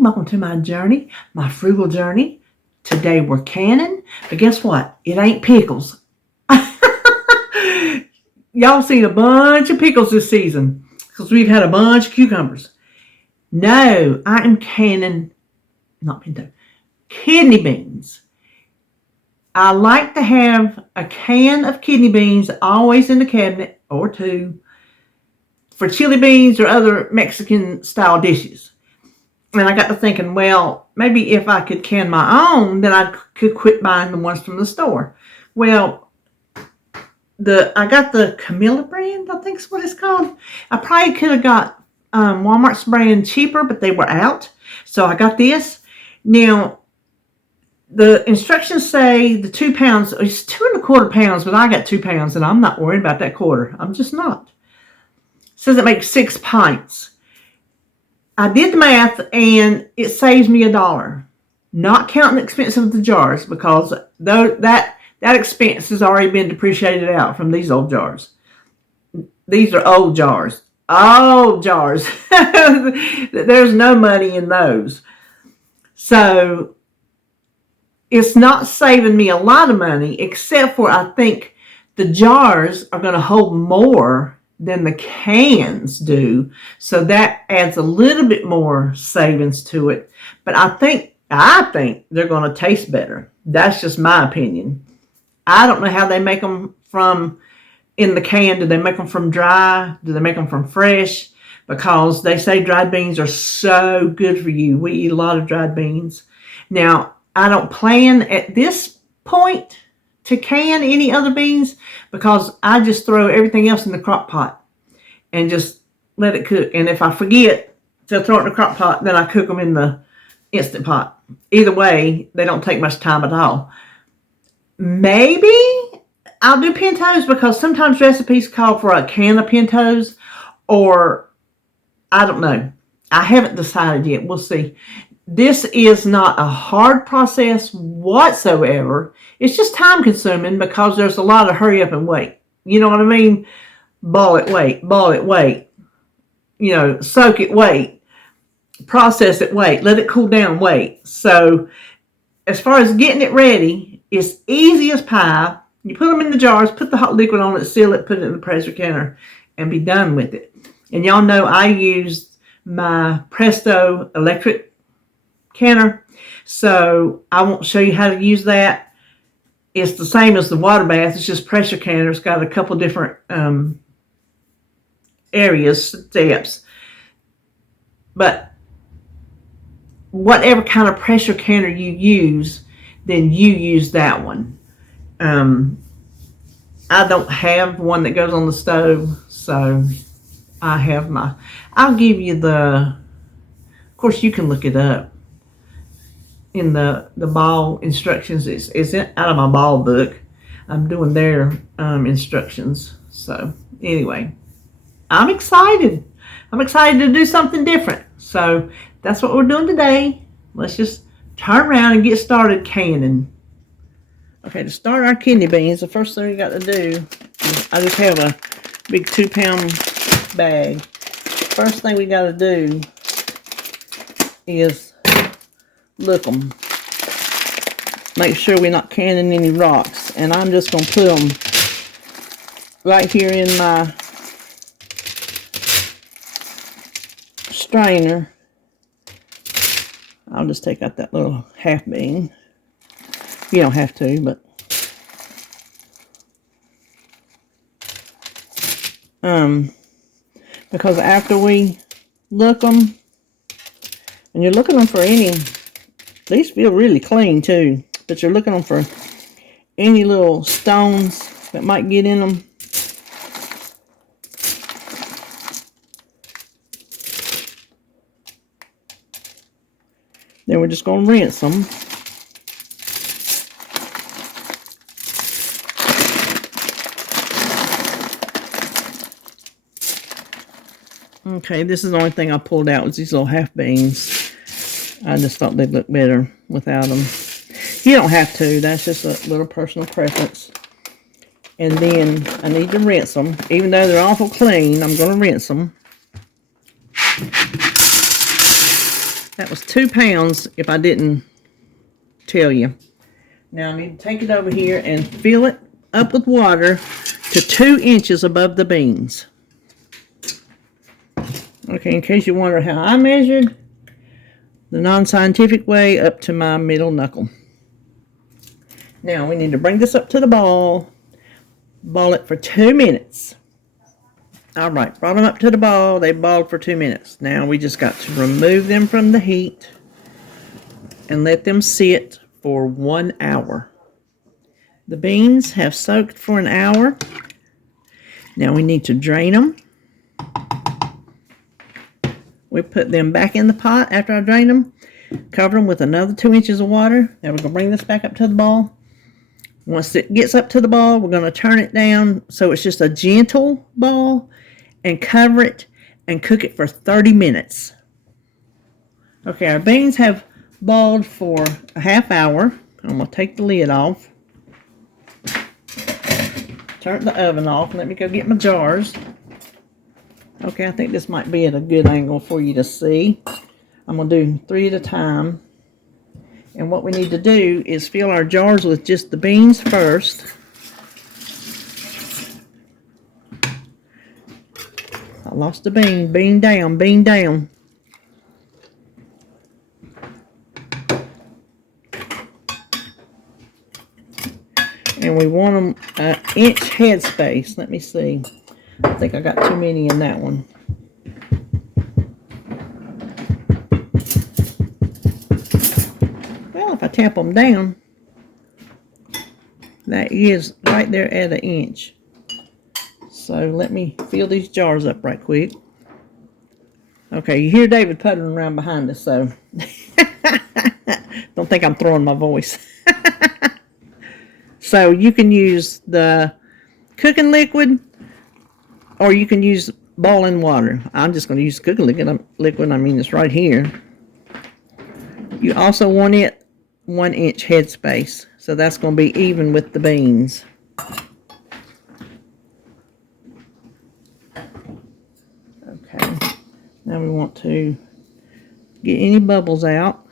welcome to my journey, my frugal journey. Today we're canning, but guess what? It ain't pickles. Y'all seen a bunch of pickles this season because we've had a bunch of cucumbers. No, I am canning, not pinto, kidney beans. I like to have a can of kidney beans always in the cabinet or two for chili beans or other Mexican style dishes. And I got to thinking, well, maybe if I could can my own, then I could quit buying the ones from the store. Well, I got the Camilla brand, I think is what it's called. I probably could have got Walmart's brand cheaper, but they were out. So I got this. Now, the instructions say the 2 pounds, it's 2¼ pounds, but I got 2 pounds, and I'm not worried about that quarter. I'm just not. It says it makes 6 pints. I did the math, and it saves me $1. Not counting the expense of the jars, because that expense has already been depreciated out from these old jars. These are old jars. Old jars. There's no money in those. So it's not saving me a lot of money, except for I think the jars are going to hold more than the cans do. So that adds a little bit more savings to it. But I think they're going to taste better. That's just my opinion. I don't know how they make them from in the can. Do they make them from dry? Do they make them from fresh? Because they say dried beans are so good for you. We eat a lot of dried beans. Now, I don't plan at this point to can any other beans because I just throw everything else in the crock pot and just let it cook. And if I forget to throw it in the crock pot, then I cook them in the Instant Pot. Either way, they don't take much time at all. Maybe I'll do pintos because sometimes recipes call for a can of pintos, or I don't know. I haven't decided yet. We'll see. This is not a hard process whatsoever. It's just time consuming because there's a lot of hurry up and wait. You know what I mean? Ball it, wait. Ball it, wait. You know, soak it, wait. Process it, wait. Let it cool down, wait. So as far as getting it ready, it's easy as pie. You put them in the jars, put the hot liquid on it, seal it, put it in the pressure canner, and be done with it. And y'all know I used my Presto electric canner, so I won't show you how to use that. It's the same as the water bath. It's just pressure canner. It's got a couple different steps. But whatever kind of pressure canner you use, then you use that one. I don't have one that goes on the stove, so I have I'll give you of course you can look it up in the ball instructions. It's out of my ball book. I'm doing their instructions. So anyway, I'm excited. I'm excited to do something different. So that's what we're doing today. Let's just turn around and get started canning. Okay, to start our kidney beans, the first thing we got to do is I just have a big 2 pound bag. First thing we got to do is look them. Make sure we're not canning any rocks. And I'm just going to put them right here in my strainer. I'll just take out that little half bean. You don't have to, but because after we look them, and you're looking them for these feel really clean too, but you're looking them for any little stones that might get in them. Then we're just going to rinse them. Okay, this is the only thing I pulled out was these little half beans. I just thought they'd look better without them. You don't have to. That's just a little personal preference. And then I need to rinse them. Even though they're awful clean, I'm going to rinse them. That was 2 pounds if I didn't tell you. Now I need to take it over here and fill it up with water to 2 inches above the beans. Okay, in case you wonder how I measured, the non-scientific way, up to my middle knuckle. Now we need to bring this up to the ball. Ball it for 2 minutes. Alright, brought them up to the ball. They balled for 2 minutes. Now we just got to remove them from the heat and let them sit for 1 hour. The beans have soaked for an hour. Now we need to drain them. We put them back in the pot after I drain them. Cover them with another 2 inches of water. Now we're going to bring this back up to the ball. Once it gets up to the ball, we're going to turn it down so it's just a gentle ball and cover it and cook it for 30 minutes. Okay, our beans have balled for a half hour. I'm going to take the lid off. Turn the oven off. Let me go get my jars. Okay, I think this might be at a good angle for you to see. I'm going to do 3 at a time. And what we need to do is fill our jars with just the beans first. I lost a bean. Bean down, bean down. And we want them an inch head space. Let me see. I think I got too many in that one. Well, if I tap them down, that is right there at an inch. So let me fill these jars up right quick. Okay, you hear David puttering around behind us, so don't think I'm throwing my voice. So you can use the cooking liquid, or you can use boiling water. I'm just going to use cooking liquid. I mean, it's right here. You also want it 1 inch head space. So that's going to be even with the beans. Okay. Now we want to get any bubbles out.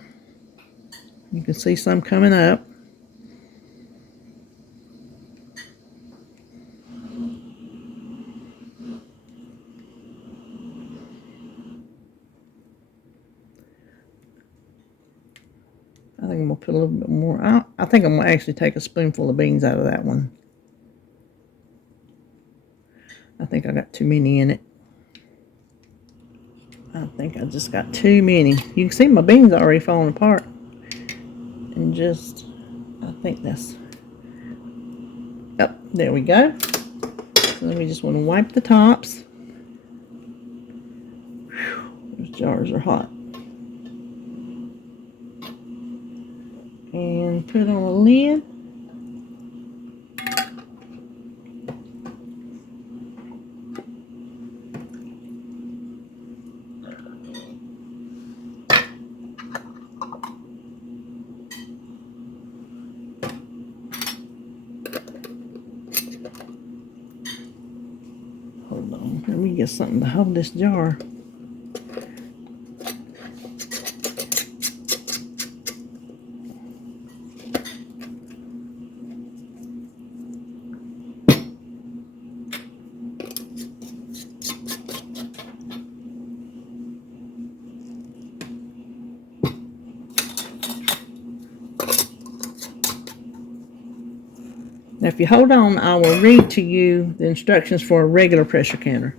You can see some coming up. I think I'm going to put a little bit more out. I think I'm going to actually take a spoonful of beans out of that one. I think I got too many in it. I think I just got too many. You can see my beans already falling apart. And just, I think that's, yep, there we go. So then we just want to wipe the tops. Whew, those jars are hot. And put on a lid. Hold on, let me get something to hold this jar. Now, if you hold on, I will read to you the instructions for a regular pressure canner.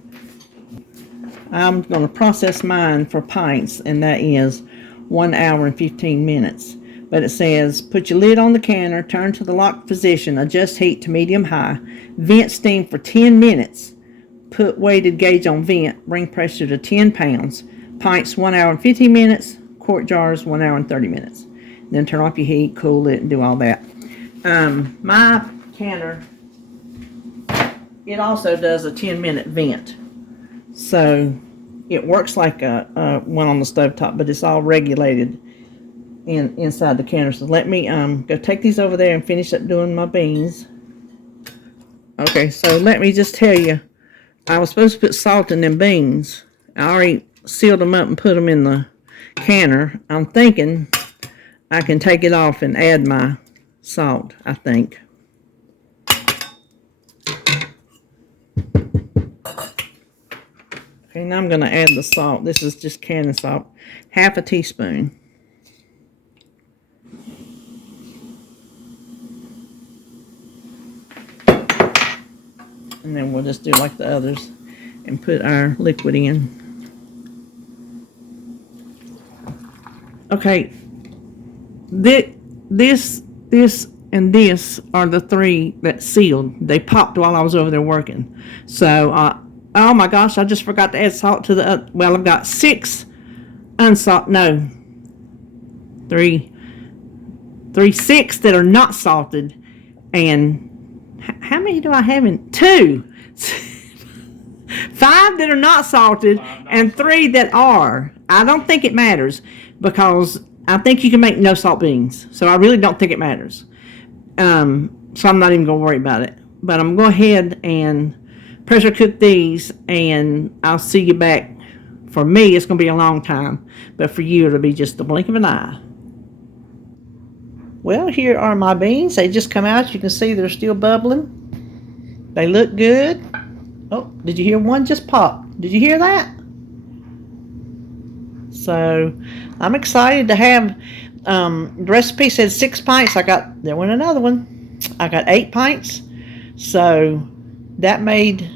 I'm going to process mine for pints, and that is 1 hour and 15 minutes. But it says, put your lid on the canner, turn to the locked position, adjust heat to medium-high, vent steam for 10 minutes, put weighted gauge on vent, bring pressure to 10 pounds, pints 1 hour and 15 minutes, quart jars 1 hour and 30 minutes. Then turn off your heat, cool it, and do all that. My canner, it also does a 10-minute vent, so it works like a one on the stovetop, but it's all regulated inside the canner. So let me go take these over there and finish up doing my beans. Okay, so let me just tell you, I was supposed to put salt in them beans. I already sealed them up and put them in the canner, I'm thinking I can take it off and add my salt, I think. Okay, now I'm going to add the salt. This is just canning salt. Half a teaspoon. And then we'll just do like the others and put our liquid in. Okay, this, and this are the three that sealed. They popped while I was over there working. So, oh my gosh, I just forgot to add salt to the, well, I've got 6 unsalted, no, 6 that are not salted, and how many do I have in? 2. 5 that are not salted and 3 that are. I don't think it matters because I think you can make no salt beans. So I really don't think it matters. So I'm not even going to worry about it. But I'm going to go ahead and pressure cook these, and I'll see you back. For me, it's going to be a long time. But for you, it'll be just the blink of an eye. Well, here are my beans. They just come out. You can see they're still bubbling. They look good. Oh, did you hear one just pop? Did you hear that? So, I'm excited to have, the recipe said 6 pints. There went another one. I got 8 pints. So, that made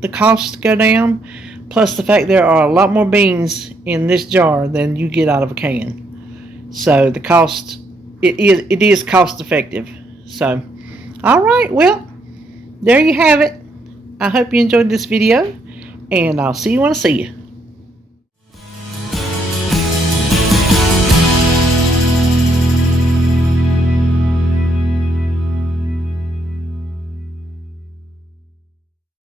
the cost go down. Plus the fact there are a lot more beans in this jar than you get out of a can. So, the cost, it is cost effective. So, all right, well, there you have it. I hope you enjoyed this video, and I'll see you when I see you.